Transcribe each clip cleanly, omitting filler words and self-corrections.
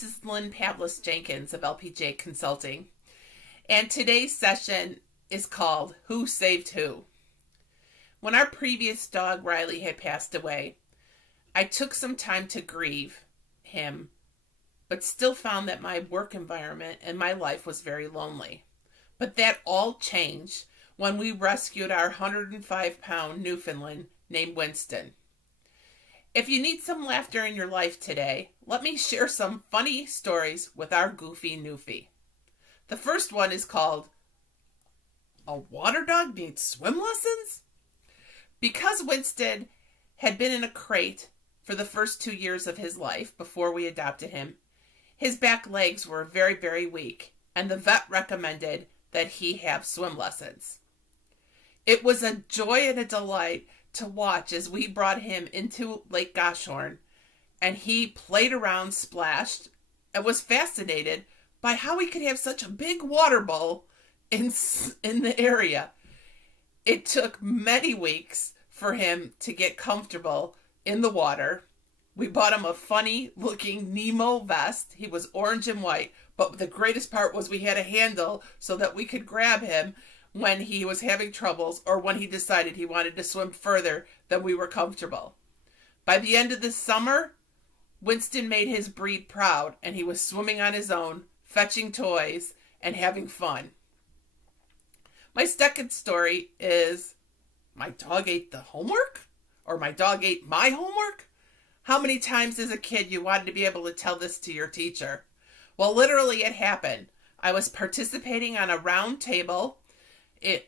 this is Lynn Pavlis-Jenkins of LPJ Consulting, and today's session is called Who Saved Who? When our previous dog Riley had passed away, I took some time to grieve him, but still found that my work environment and my life was very lonely. But that all changed when we rescued our 105-pound Newfoundland named Winston. If you need some laughter in your life today, let me share some funny stories with our goofy Newfie. The first one is called, A Water Dog Needs Swim Lessons? Because Winston had been in a crate for the first 2 years of his life before we adopted him, his back legs were very, very weak, and the vet recommended that he have swim lessons. It was a joy and a delight to watch as we brought him into Lake Goshorn, and he played around, splashed, and was fascinated by how he could have such a big water bowl in the area. It took many weeks for him to get comfortable in the water. We bought him a funny looking Nemo vest. He was orange and white, but the greatest part was we had a handle so that we could grab him when he was having troubles or when he decided he wanted to swim further than we were comfortable. By the end of the summer, Winston made his breed proud, and he was swimming on his own, fetching toys, and having fun. My second story is, my dog ate the homework? Or my dog ate my homework? How many times as a kid you wanted to be able to tell this to your teacher? Well, literally it happened. I was participating on a round table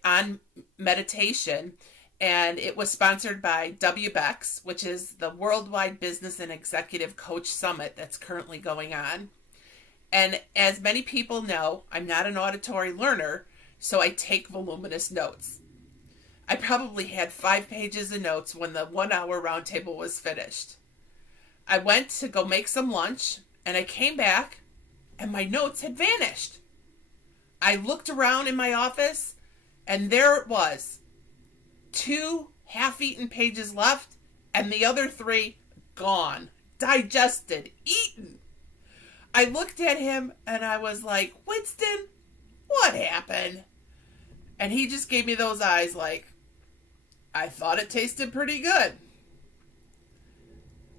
on meditation, and it was sponsored by WBEX, which is the Worldwide Business and Executive Coach Summit that's currently going on. And as many people know, I'm not an auditory learner, so I take voluminous notes. I probably had 5 pages of notes when the 1 hour roundtable was finished. I went to go make some lunch, and I came back, and my notes had vanished. I looked around in my office, and there it was. 2 half-eaten pages left, and the other 3 gone, digested, eaten. I looked at him, and I was like, Winston, what happened? And he just gave me those eyes like, I thought it tasted pretty good.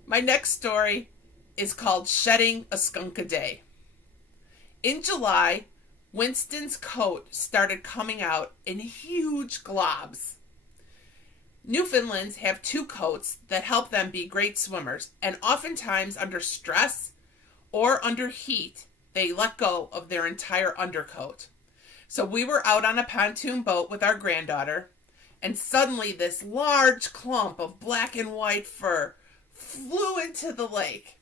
My next story is called Shedding a Skunk a Day. In July, Winston's coat started coming out in huge globs. Newfoundlands have 2 coats that help them be great swimmers, and oftentimes under stress or under heat, they let go of their entire undercoat. So we were out on a pontoon boat with our granddaughter, and suddenly this large clump of black and white fur flew into the lake.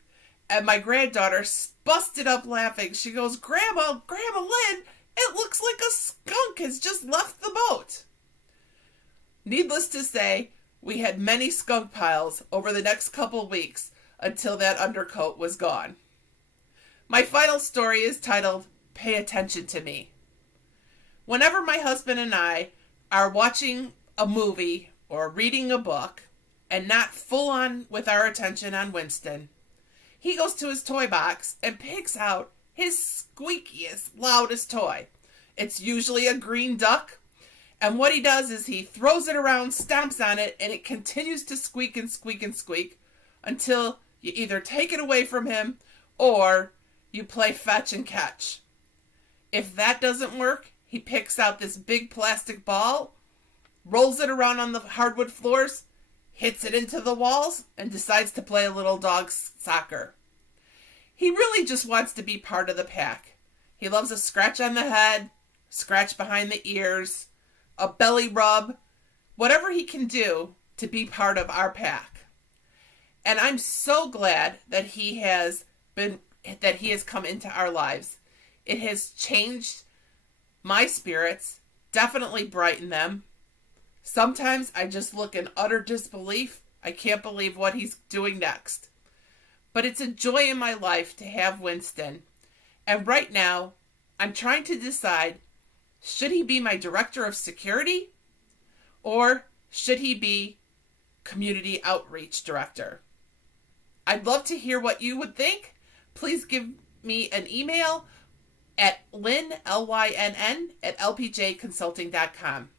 And my granddaughter busted up laughing. She goes, Grandma Lynn, it looks like a skunk has just left the boat. Needless to say, we had many skunk piles over the next couple weeks until that undercoat was gone. My final story is titled, Pay Attention to Me. Whenever my husband and I are watching a movie or reading a book and not full on with our attention on Winston, he goes to his toy box and picks out his squeakiest, loudest toy. It's usually a green duck, and what he does is he throws it around, stomps on it, and it continues to squeak and squeak and squeak until you either take it away from him or you play fetch and catch. If that doesn't work, he picks out this big plastic ball, rolls it around on the hardwood floors, hits it into the walls, and decides to play a little dog soccer. He really just wants to be part of the pack. He loves a scratch on the head, scratch behind the ears, a belly rub, whatever he can do to be part of our pack. And I'm so glad that he has come into our lives. It has changed my spirits, definitely brightened them. Sometimes I just look in utter disbelief. I can't believe what he's doing next. But it's a joy in my life to have Winston. And right now, I'm trying to decide, should he be my director of security? Or should he be community outreach director? I'd love to hear what you would think. Please give me an email at Lynn, Lynn, at lpjconsulting.com.